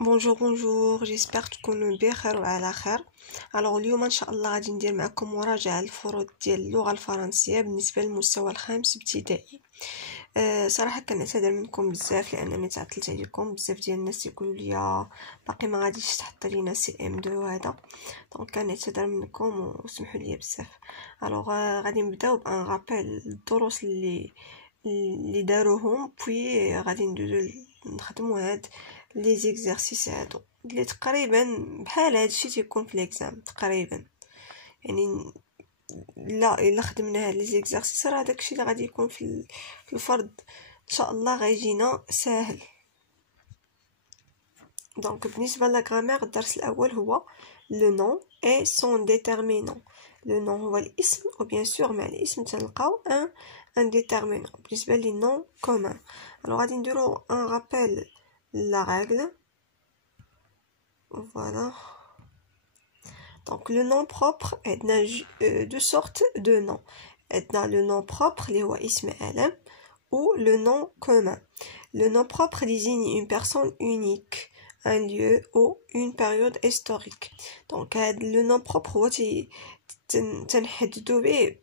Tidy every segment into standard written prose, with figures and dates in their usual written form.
بونجور جيسبر تكونوا بخير وعلى خير. اليوم ان شاء الله غادي ندير معكم مراجعه الفروض ديال اللغه الفرنسيه بالنسبه للمستوى الخامس ابتدائي. صراحه كنعتذر منكم بزاف لانني تعطلت عليكم. بزاف ديال الناس يقولوا لي باقي ما غاديش تحط لينا سي ام 2 وهذا، دونك كنعتذر منكم وسمحوا لي بزاف. غادي نبداو بان رابيل الدروس اللي داروهم، بوي غادي ندوزو نخدموا هاد لي زيكزارسيس هادو اللي تقريبا بحال هادشي تيكون في ليكزام تقريبا. يعني الا خدمنا هاد لي زيكزارسيس راه داكشي اللي غادي يكون في الفرض ان شاء الله غيجينا ساهل. دونك بالنسبه للغرامير الدرس الاول هو لو نون اي سون ديتيرمينون. لو نون هو الاسم، وبيان سور مع الاسم تلقاو ان ديتيرمينون. بالنسبه لي نون كومون غادي نديرو ان رابيل la règle. Voilà. Donc le nom propre est deux sortes de noms. Le nom propre les هو اسم علم ou le nom commun. Le nom propre désigne une personne unique, un lieu ou une période historique. Donc le nom propre هو تنحددو به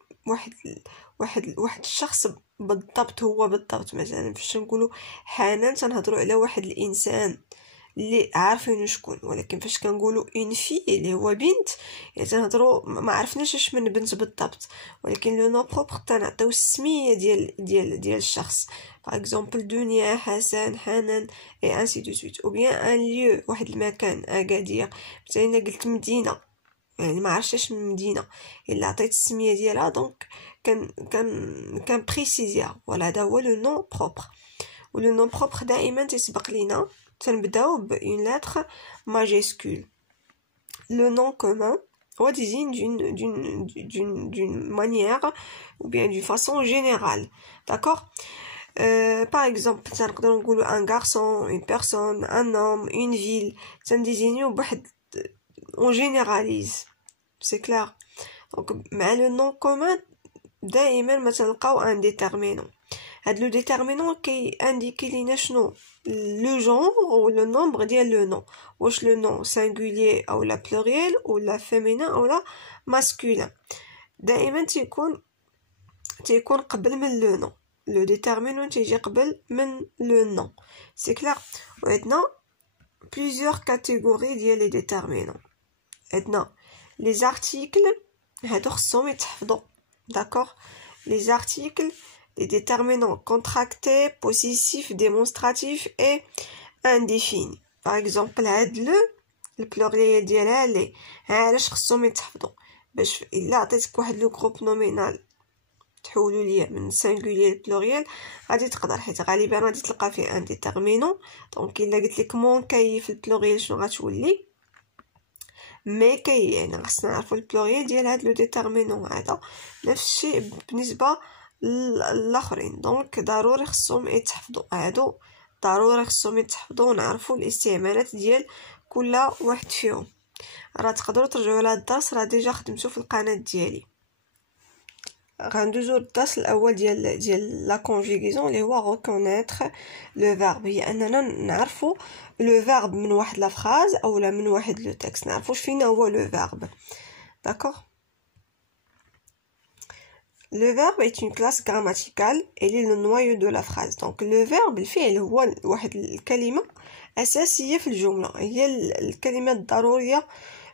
واحد الشخص بالضبط. هو بالضبط مثلا فاش نقولوا حنان تنهضروا على واحد الانسان اللي عارفينه شكون، ولكن فاش كنقولوا اون في اللي هو بنت يعني تنهضروا ما عرفناش اش من بنت بالضبط، ولكن لو نو بروبر تنعطيو السميه ديال الشخص. باغ اكزومبل دنيا، حسن، حنان اي انسي دو سويت. او بيان ان ليو واحد المكان، اكادير مثلا الا قلت مدينه يعني ما عرفتش من مدينه الا عطيت السميه ديالها دونك كان بريسيزيا. ولا هذا هو لو نون بروبر. ولو نون بروبر دائما تسبق لينا تنبداو بون لاتر ماجيسكول. لو نون كومون هو désigne d'une manière ou bien d'une façon générale. D'accord. Par exemple تنقدروا نقولوا un garçon, une personne, un homme, une ville. تنديزينيو بواحد on généralise. C'est clair. Donc مع le nom commun دائما ما تلقاو ان ديتيرمينون. هاد لو ديتيرمينون كي انديكي لينا شنو لو جونر و لو نومبر ديال لو نون، واش لو نون سينغولير او لا بلوريال او لا فيمينين او لا ماسكولين. دائما تيكون قبل من لو نون. لو ديتيرمينون تيجي قبل من لو نون. سي كلير. وعندنا بليزيور كاتيجوري ديال لي ديتيرمينون. عندنا لي زارتيكل هادو خصهم يتحفظوا. D'accord. Les articles, les déterminants contractés, possessifs, démonstratifs et indéfinis. Par exemple, هاد le pluriel ديالها لي علاش خصهم يتحفظوا باش الا عطيتك واحد لو جروب نومينال تحولوا ليه من سينغولير لبلوريال غادي تقدر، حيت غالبا غادي تلقى فيه ان ديتيرمينون. دونك الا قلت لك مون كاي في البلوريال شنو غتولي مي كاي، يعني خصنا نعرفوا البلوريال ديال هاد لو ديتيرمينون هذا. نفس الشيء بالنسبه للاخرين. دونك ضروري خصهم يتحفظوا هادو، ضروري خصهم يتحفظوا ونعرفوا الاستعمالات ديال كل واحد فيهم. راه تقدروا ترجعوا لهاد الدرس، راه ديجا خدمتو في القناه ديالي. غندوزو الدرس الاول ديال لا كونجوغيزون اللي هو ريكونيتر لو فيرب. هي اننا نعرفوا لو فيرب من واحد لا فراز اولا من واحد لو تكست، نعرفوا فين هو لو فيرب. داكوغ. Le verbe est une classe grammaticale, elle est le noyau de la phrase. Donc le verbe الفعل هو واحد الكلمة أساسية في الجملة، هي الكلمة الضرورية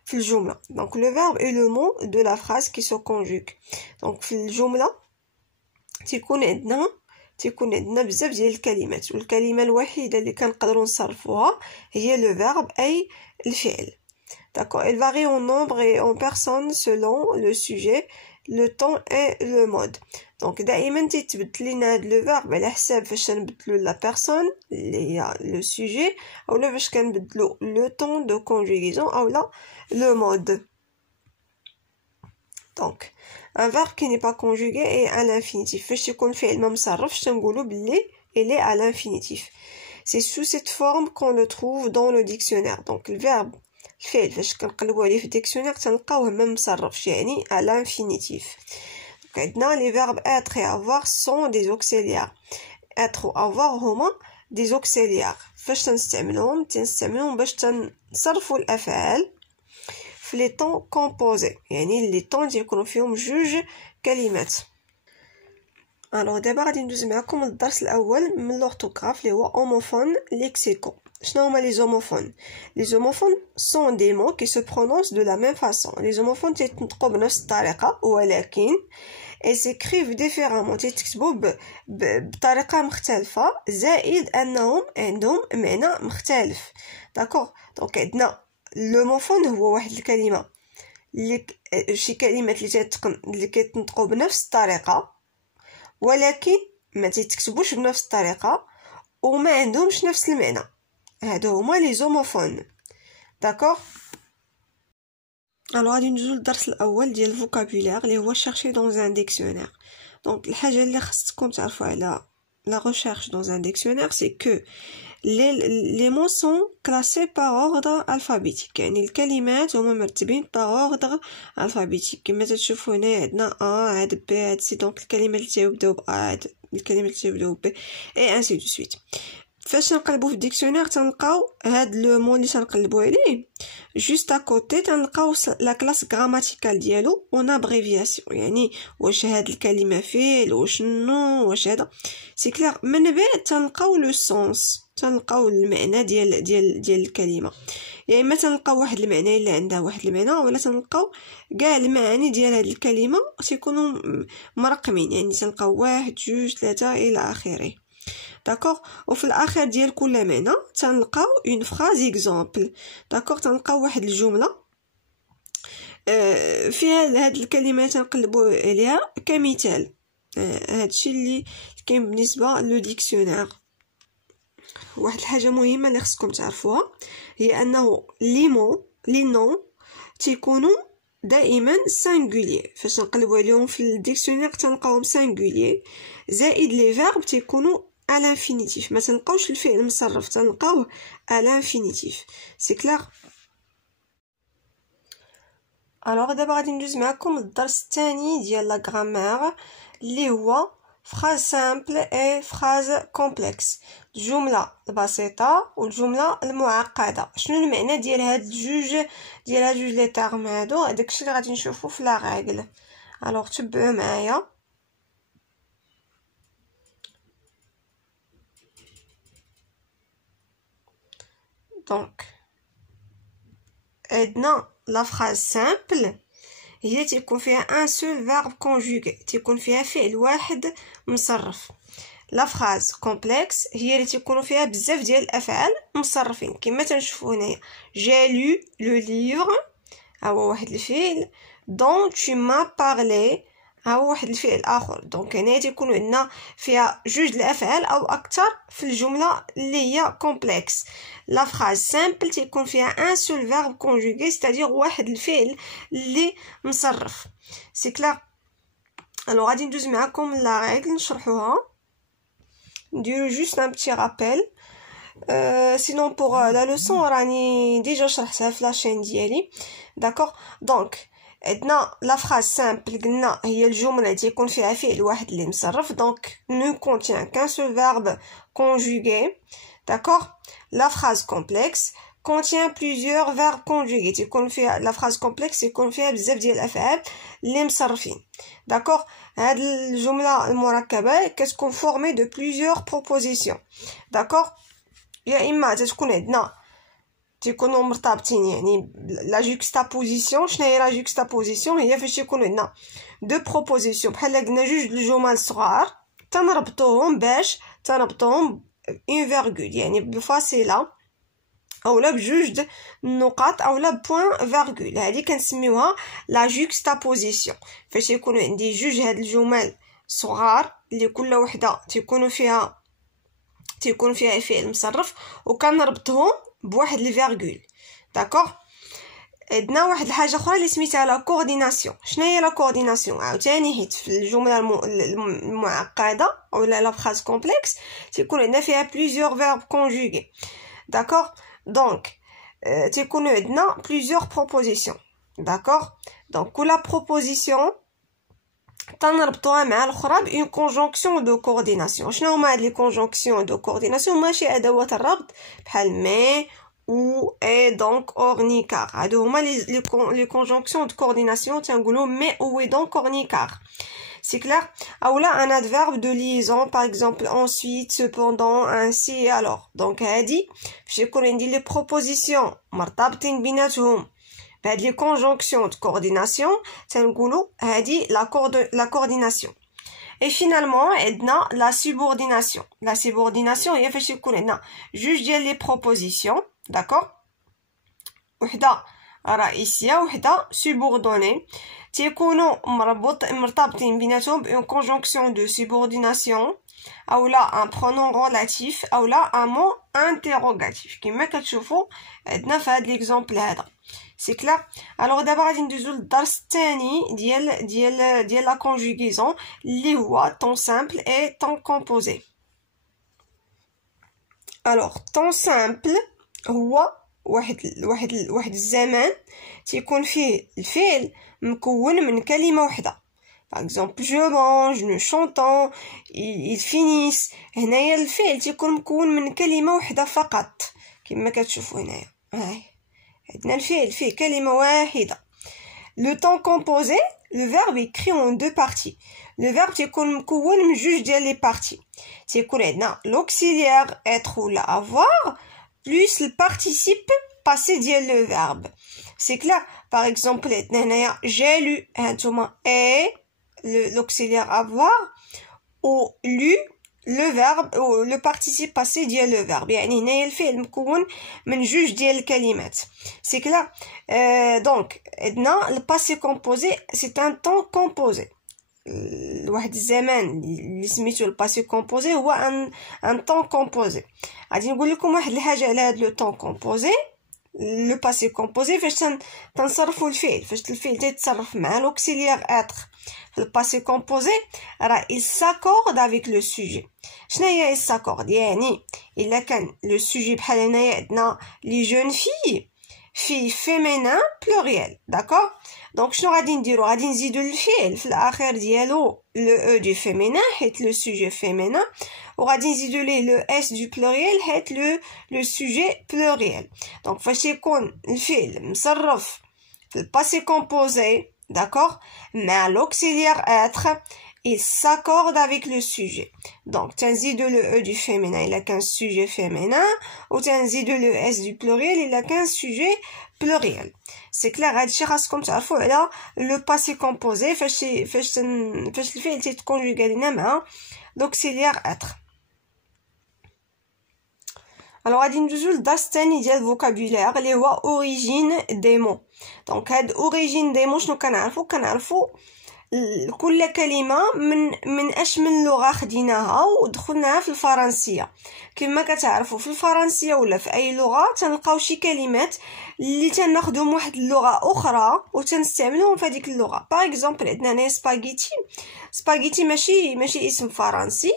في الجملة. Donc le verbe est le mot de la phrase qui se conjugue. Donc في الجملة تيكون عندنا بزاف ديال الكلمات، والكلمة الوحيدة اللي كنقدروا نصرفوها هي le verbe أي الفعل. D'accord. Elle varie en nombre et en personnes selon le sujet, le temps et le mode. Donc دائما تيتبدل لينا هاد لو فيرب على حساب فاش نبدلو لا بيرسون اللي هي لو سوجي اولا فاش كنبدلو لو طون دو كونجوغيزون اولا لو مود. دونك ان فيرب كي ني با كونجوغي اي à l'infinitif. فاش يكون فعل ما مصرفش تنقولو بلي il est à l'infinitif. C'est sous cette forme qu'on le trouve dans le dictionnaire. Donc le verbe الفعل فاش كنقلبوا عليه في الديكسيونير تلقاوه ما مصرفش يعني à l'infinitif. عندنا les verbes être et avoir sont des auxiliaires. être و avoir هما des auxiliaires. فاش تنستعملوهم باش تنصرفوا الافعال في لي طون كومبوزي، يعني لي طون تيكونوا فيهم جوج كلمات. الوغ دابا غادي ندوز معكم الدرس الاول من لورتوغراف اللي هو اوموفون ليكسيكو. شنو هما لي زوموفون؟ لي زوموفون سون دي مو كي سو برونونس دو لا ميم فاصون. لي زوموفون تيتنطقوا بنفس الطريقه ولكن et s'écrivent différemment، تكتبوا بطريقه مختلفه، زائد انهم عندهم معنى مختلف. داكوغ، دونك عندنا لوموفون هو واحد الكلمه اللي شي كلمات اللي كيتنطقوا بنفس الطريقه ولكن ما تكتبوش بنفس الطريقه وما عندهمش نفس المعنى، هادو هما لي زوموفون. داكوغ، الوغ غادي ندوزو للدرس الاول ديال الفوكابولير اللي هو chercher dans un dictionnaire. دونك الحاجه اللي خصكم تعرفوا على la recherche dans un dictionnaire c'est que les mots sont classés par ordre alphabétique، يعني الكلمات هما مرتبين par ordre alphabétique. كما تشوفوا هنا عندنا A، عاد B، عاد C، دونك الكلمات اللي تيبداو ب A، عاد الكلمات اللي تيبداو ب B et ainsi de suite. فاش نقلبوا في الديكسيونير تنلقاو هاد لو مو اللي تنقلبوا عليه جوست اكوتي تنلقاو لا كلاس غراماتيكال ديالو اون ابريفياسيون، يعني واش هاد الكلمه فعل، واش نو، واش هذا سي كلير. من بعد تنلقاو لو سونس، تنلقاو المعنى ديال الكلمه، يعني ما تنلقاو واحد المعنى الا عندها واحد المعنى، ولا تنلقاو كاع المعاني ديال هاد الكلمه تيكونوا مرقمين، يعني تنلقاو 1 2 3 الى اخره. داكوغ، وفي الاخر ديال كل معنى تنلقاو اون فراز اكزامبل. داكوغ، تنلقاو واحد الجمله فيها هاد الكلمات تنقلبوا عليها كمثال. هادشي اللي كاين بالنسبه لو ديكسيونير. واحد الحاجه مهمه اللي خصكم تعرفوها هي انه لي نون تيكونوا دائما سينغولير. فاش نقلبوا عليهم في الديكسيونير تنلقاوهم سينغولير، زائد لي فيرب تيكونوا à l'infinitif. ما تنلقاوش الفعل مصرف، تنلقاوه à l'infinitif. سي كلير. الوغ دابا غادي ندوز معكم الدرس الثاني ديال لا غرامير اللي هو phrase simple et phrase complexe. الجمله البسيطه والجمله المعقده. شنو المعنى ديال هاد جوج لي تيرم هادو؟ داكشي اللي غادي نشوفو في لا ريغل. الوغ تبعوا معايا. دونك عندنا لا فراز سامبل هي تيكون فيها ان سول فيرب كونجوغي، تيكون فيها فعل واحد مصرف. لا فراز كومبلكس هي اللي تيكونوا فيها بزاف ديال الافعال مصرفين، كما تنشوفوا هنايا جي لو لو ليفر ها هو واحد الفعل، دون tu m'as parlé ها هو واحد الفعل اخر. دونك هنا تيكونوا عندنا فيها جوج الافعال او اكثر في الجمله اللي هي كومبلكس. لا فراز سامبل تيكون فيها ان سول فيرب كونجوغي، ستادير واحد الفعل اللي مصرف. سي كلير. الو غادي ندوز معكم لا ريغل نشرحوها، نديرو جوست ان بتي رابيل. سينون بوغ لا لوسون راني ديجا شرحتها في لاشين ديالي. داكوغ، دونك عندنا لا فراز سامبل قلنا هي الجمله تيكون فيها فعل واحد اللي مصرف، دونك نو كونتين كان سول فيرب كونجوغي. داكوغ. لا فراز كومبلكس contient plusieurs verbes conjugués، تيكون فيها لا فراز كومبلكس يكون فيها بزاف ديال الافعال اللي مصرفين. داكوغ، هاد الجمله المركبه كتكون فورمي دو plusieurs propositions. داكوغ، يا اما تكون عندنا تيكونوا مرتبطين، يعني لا جوكستابوزيسيون. شنو هي لا جوكستابوزيسيون؟ هي فاش يكونوا عندنا دو بروبوزيسيون بحال قلنا جوج الجمل صغار تنربطوهم باش تنربطوهم اون فيرغول، يعني بالفاصله اولا بجوج النقاط اولا بوين فيرغول. هذه كنسميوها لا جوكستابوزيسيون. فاش يكونوا عندي جوج هاد الجمل صغار اللي كل وحده تيكون فيها فعل مصرف وكنربطهم بواحد الفيرغول. داكوغ. عندنا واحد الحاجه اخرى اللي سميتها لا كورديناسيون. شنو هي لا كورديناسيون؟ عاوتاني حيت في الجمله المعقده اولا لا فراز كومبلكس تيكون عندنا فيها بليزيور فيرب كونجوغي. داكوغ، دونك تيكونوا عندنا بليزيور بروبوزيسيون. داكوغ، دونك كل بروبوزيسيون تنربطوها مع الاخرى بان كونجونكسيون دو كورديناسيون. شنو هما هاد لي كونجونكسيون دو كورديناسيون؟ ماشي ادوات الربط بحال مي ou et donc ornicar. هادو هما لي كونجونكسيون دو كورديناسيون تنقولوا مي ou et donc ornicar. C'est clair? Aoula un adverbe de liaison, par exemple ensuite, cependant, ainsi et alors. Donc هادي فاش يكون عندي لي بروبوزيسيون مرتبطين بيناتهم بهاد لي كونجونكسيون دو كورديناسيون تنقولوا هادي لا كورديناسيون. Et finalement, عندنا la subordination. La subordination هي فاش يكون عندنا جوج ديال لي بروبوزيسيون، d'accord؟ وحده رئيسيه وحده سوبوردوني، تيكونوا مرتبطين بيناتهم بان كونجونكسيون دو سوبورديناسيون اولا ان برونون ريلاتيف اولا ان مو انتيروغاتيف كما كتشوفوا عندنا في هذا ليكزامبل هذا. سي كلير؟ الوغ دابا غادي ندوزو للدرس الثاني ديال لا كونجوغيزون اللي هو طون سامبل اي طون كومبوزي. الوغ طون سامبل هو واحد الزمان تيكون فيه الفعل مكون من كلمه وحده. par exemple je mange, nous chantons, ils finissent. هنايا الفعل تيكون مكون من كلمه وحده فقط كما كتشوفوا هنايا. هاي عندنا الفعل فيه كلمه واحده. le temps composé, le verbe est écrit en deux parties. le verbe تيكون مكون من جوج ديال لي بارتي. تيكون عندنا l'auxiliaire être ou la avoir plus le participe passé ديال le verbe. c'est clair? par exemple هنايا j'ai lu هانتوما et l'auxiliaire avoir ou lu le verbe ou le participe passé ديال le verbe. يعني هنايا الفعل مكون من جوج ديال الكلمات. c'est clair? donc عندنا le passé composé c'est un temps composé. واحد الزمان اللي سميتو الباسي كومبوزي هو ان طون كومبوزي. غادي نقول لكم واحد الحاجه على هذا لو طون كومبوزي. لو باسي كومبوزي فاش تنصرفوا الفعل، فاش الفعل تيتصرف مع لوكسيليير اتر في الباسي كومبوزي راه il s'accorde avec le sujet. شنو هي il s'accorde؟ يعني الا كان لو سوجي بحال هنايا عندنا لي جون في فيمينين بلوريال، داكور؟ دونك شنو غادي نديرو؟ غادي نزيدو الفعل في الاخر ديالو لو او دو فيمينين حيت لو سوجي فيمينين، وغادي نزيدو ليه لو اس دو بلوريال حيت لو سوجي بلوريال. دونك فاش يكون الفعل مصرف في الباسي كومبوزي، داكور، مع لوكسيليير اتر il s'accorde avec le sujet. donc تنزيدو لو او دو فيمينين الا كان sujet féminin وتنزيدو لو اس دو بلوريال الا كان sujet pluriel. c'est clair؟ هادشي خاصكم تعرفوا على لو باسي كومبوزي فاش الفعل تيتكونجوغا لينا مع لوكسيليير اتر. alors غادي ندوزو للدرس الثاني ديال الفوكابولير اللي هو اوريجين دي مو. دونك هاد اوريجين دي مو شنو كنعرفوا كل كلمه من اش من لغه خديناها ودخلناها في الفرنسيه. كما كتعرفوا في الفرنسيه ولا في اي لغه تنلقاو شي كلمات اللي تناخذهم واحد اللغه اخرى وتنستعملوهم في هذيك اللغه. باغ اكزومبل عندنا هنا سباغيتي ماشي اسم فرنسي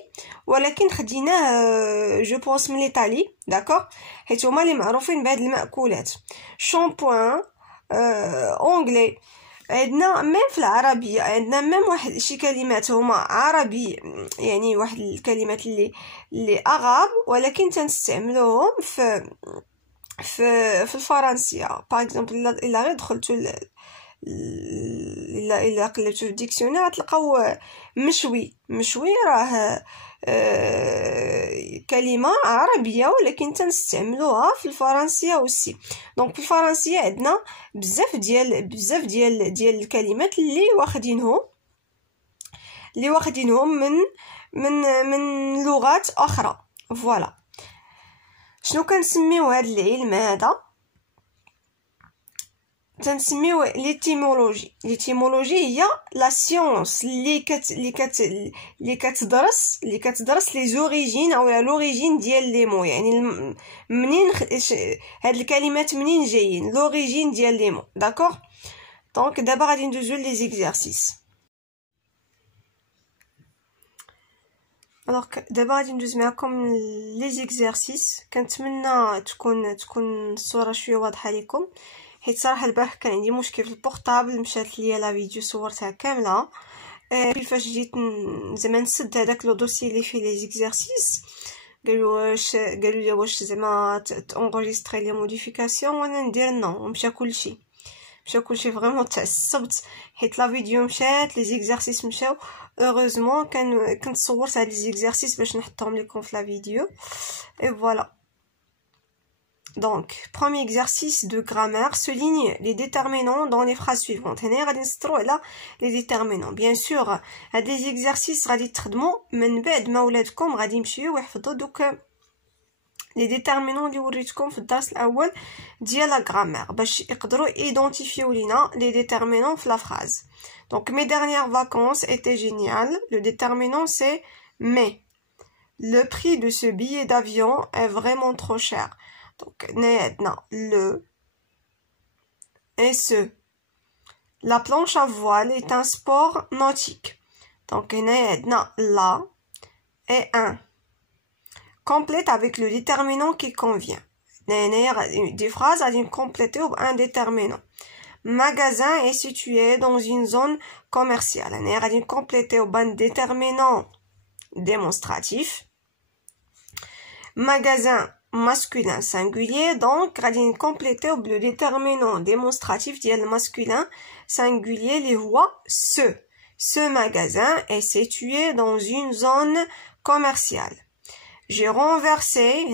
ولكن خديناه جو بونس من الايطالي، داكور، حيت هما اللي معروفين بهاد المأكولات. شامبوان اونغلي. عندنا ميم في العربيه عندنا ميم واحد شي كلمات هما عربي، يعني واحد الكلمات اللي اغاب ولكن تنستعملوهم في الفرنسيه. باغ اكزومبل الا غير دخلتو الا قلبتو في الديكسيونير تلقاو مشوي راه كلمه عربيه ولكن تنستعملوها في الفرنسيه والسي. دونك في الفرنسيه عندنا بزاف ديال الكلمات اللي واخدينهم من لغات اخرى. فوالا شنو كنسميو هذا العلم هذا؟ تنسميو ليتيمولوجي. ليتيمولوجي هي لا سيونس اللي كتدرس لي زوريجين او لوريجين ديال لي مو، يعني منين هاد الكلمات منين جايين، لوريجين ديال لي مو، داكور. دونك دابا غادي ندوزو لي زيكزارسيس. الوغ دابا غادي ندوز معكم لي زيكزارسيس. كنتمنى تكون الصوره شويه واضحه لكم، حيت صراحه البارح كان عندي مشكل في البورطابل، مشات ليا لا فيديو صورتها كامله كيفاش جيت زعما نسد هذاك لو دوسي اللي فيه لي زيكزارسيس. قالوا لي واش زعما تونغيستري لي موديفيكاسيون وانا ندير نو، مشى كلشي فريمون تعصبت حيت لا فيديو مشات لي زيكزارسيس مشاو. heureusement كنت صورت هاد لي زيكزارسيس باش نحطهم لكم في لا فيديو. et voilà. Donc, premier exercice de grammaire, souligne les déterminants dans les phrases suivantes. Là, les déterminants. Bien sûr, à des exercices غادي تخدموا من بعد ما ولادكم غادي يمشيو ويحفظوا دوك les déterminants اللي وريتكم في الدرس الاول ديال لا grammaire باش يقدروا identifier لينا les déterminants في la phrase. Donc, mes dernières vacances étaient géniales. Le déterminant c'est mais. Le prix de ce billet d'avion est vraiment trop cher. Donc, le et ce. La planche à voile est un sport nautique. Donc, la et un. Complète avec le déterminant qui convient. Des phrases à compléter ou un déterminant. Magasin est situé dans une zone commerciale. À compléter ou un déterminant démonstratif. Magasin masculin singulier, donc غادي نكمبليتيو بلو déterminant démonstratif ديال masculin singulier اللي هو ce magasin est situé dans une zone commerciale. J'ai renversé,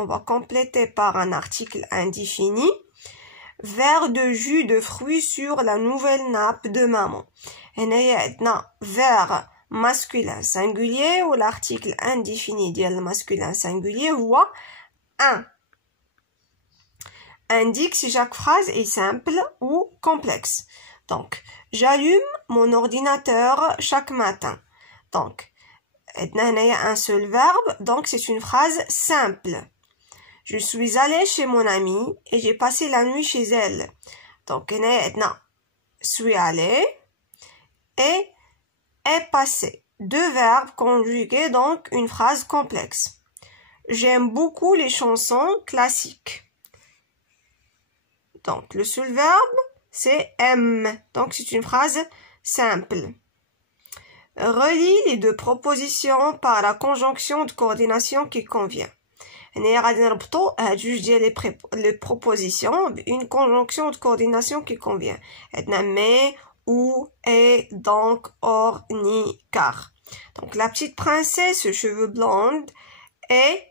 on va compléter par un article indéfini, verre de jus de fruits sur la nouvelle nappe de maman. Verre masculin singulier ou l'article indéfini ديال masculin singulier هو un. Indique si chaque phrase est simple ou complexe. Donc, j'allume mon ordinateur chaque matin. Donc, il y a un seul verbe, donc c'est une phrase simple. Je suis allée chez mon amie et j'ai passé la nuit chez elle. Donc, suis allé et est passé. Deux verbes conjugués, donc une phrase complexe. J'aime beaucoup les chansons classiques. Donc, le seul verbe, c'est aime. Donc, c'est une phrase simple. Relie les deux propositions par la conjonction de coordination qui convient. Les propositions, une conjonction de coordination qui convient. Mais, ou, et, donc, or, ni, car. Donc, la petite princesse aux cheveux blondes est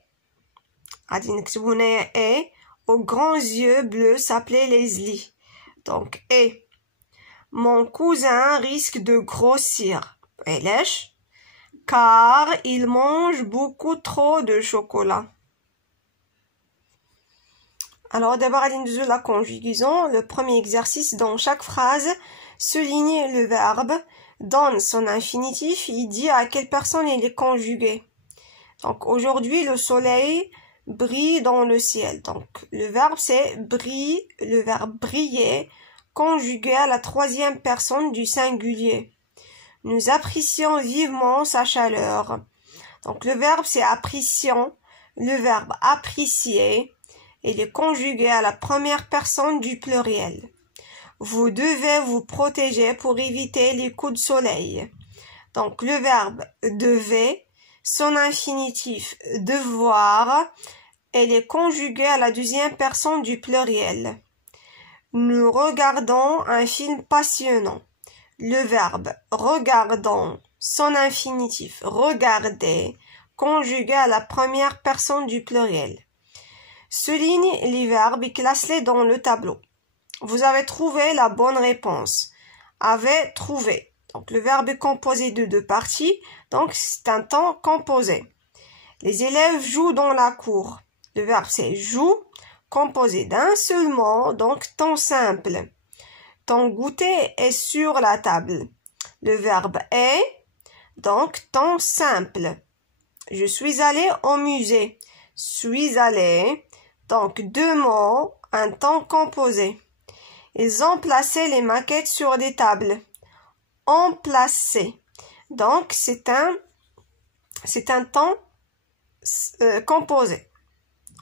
aux grands yeux bleus s'appelait Leslie. Donc, et mon cousin risque de grossir. Car il mange beaucoup trop de chocolat. Alors, d'abord, la conjugaison. Le premier exercice, dans chaque phrase, souligne le verbe. Dans son infinitif, il dit à quelle personne il est conjugué. Donc, aujourd'hui, le soleil brille dans le ciel. Donc, le verbe, c'est brille, le verbe briller, conjugué à la troisième personne du singulier. Nous apprécions vivement sa chaleur. Donc, le verbe, c'est apprécions. Le verbe apprécier, il est conjugué à la première personne du pluriel. Vous devez vous protéger pour éviter les coups de soleil. Donc, le verbe devait, son infinitif devoir, elle est conjuguée à la deuxième personne du pluriel. Nous regardons un film passionnant. Le verbe regardons, son infinitif regarder, conjugué à la première personne du pluriel. Souligne les verbes et classe-les dans le tableau. Vous avez trouvé la bonne réponse. Avez trouvé. Donc, le verbe est composé de deux parties. Donc, c'est un temps composé. Les élèves jouent dans la cour. Le verbe, c'est joue, composé d'un seul mot, donc temps simple. Ton goûter est sur la table. Le verbe est, donc temps simple. Je suis allé au musée. Suis allé, donc deux mots, un temps composé. Ils ont placé les maquettes sur des tables. Ont placé. Donc, c'est un temps composé.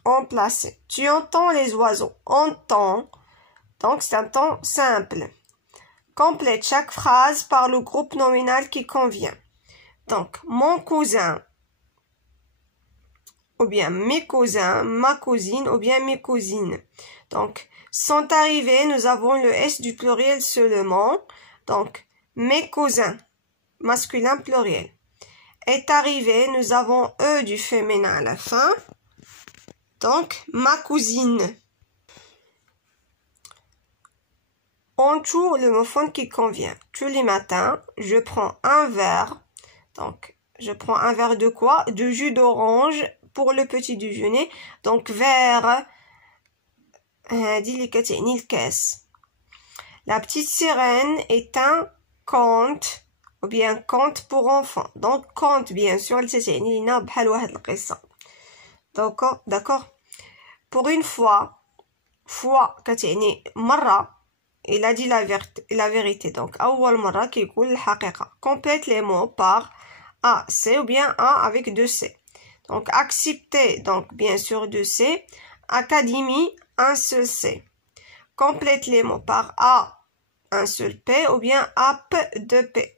Ont placé. Tu entends les oiseaux. Entends. Donc, c'est un temps simple. Complète chaque phrase par le groupe nominal qui convient. Donc, mon cousin, ou bien mes cousins, ma cousine, ou bien mes cousines. Donc, sont arrivés, nous avons le S du pluriel seulement. Donc, mes cousins, masculin pluriel. Est arrivé, nous avons E du féminin à la fin. Donc, ma cousine. Entoure le homophone qui convient. Tous les matins, je prends un verre. Donc, je prends un verre de quoi? De jus d'orange pour le petit déjeuner. Donc, verre. La petite sirène est un conte ou bien conte pour enfants. Donc, conte, bien sûr, d'accord. Pour une fois, مرة, il a dit la vérité. Donc, أول مرة كيقول الحقيقة. Complète les mots par A, C ou bien A avec deux C. Donc, accepter, donc bien sûr deux C. Académie, un seul C. Complète les mots par A, un seul P ou bien app, deux P.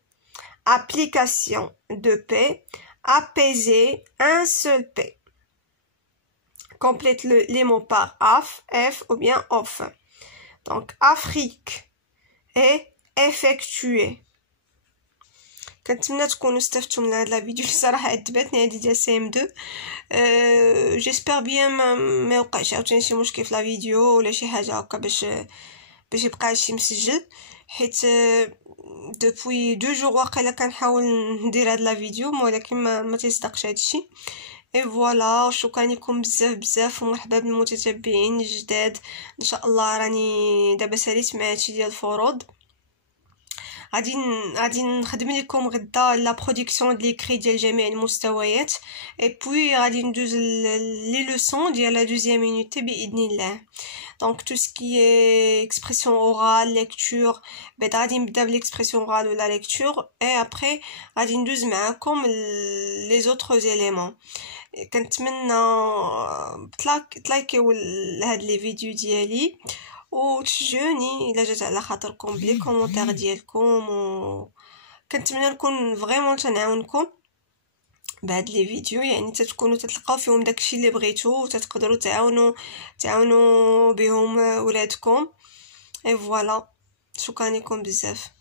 Application, deux P. Apaiser, un seul P. Complète les mots par af, F ou bien off. Donc, Afrique et effectuer. كنتمنى تكونوا استفدتوا من هاد لا فيديو الصراحه عجبتني هادي ديال سي ام 2 جيسبر بيان ما يوقعش عاوتاني شي مشكل في لا فيديو ولا شي حاجه هكا باش يبقى هادشي مسجل حيت دوبوي 2 جور واقيلا كنحاول ندير هاد لا فيديو ولكن ما تيصدقش هادشي اي فوالا. شكرا لكم بزاف ومرحبا بالمتتبعين الجداد. ان شاء الله راني دابا ساليت مع هادشي ديال الفروض. غادي نخدم لكم غدا لا برودكسيون ديال ليكري ديال جميع المستويات اي بوي غادي ندوز لي لوسون ديال لا دوزيام يونيتي باذن الله. دونك تو سكي اكسبرسيون اورال ليكتور بعد غادي نبدا بالاكسبرسيون اورال ولا ليكتور اي ابري غادي ندوز معاكم لي زوتر زيليمون. كنتمنى تلايكيو هاد لي فيديو ديالي وتشجعوني الا جات على خاطركم بلي كومونتير ديالكم كنتمنى نكون فريمون تنعاونكم بهاد لي فيديو يعني تتكونوا تتلقاو فيهم داكشي اللي بغيتو وتتقدروا تعاونوا بهم ولادكم اي فوالا. شكرا لكم بزاف.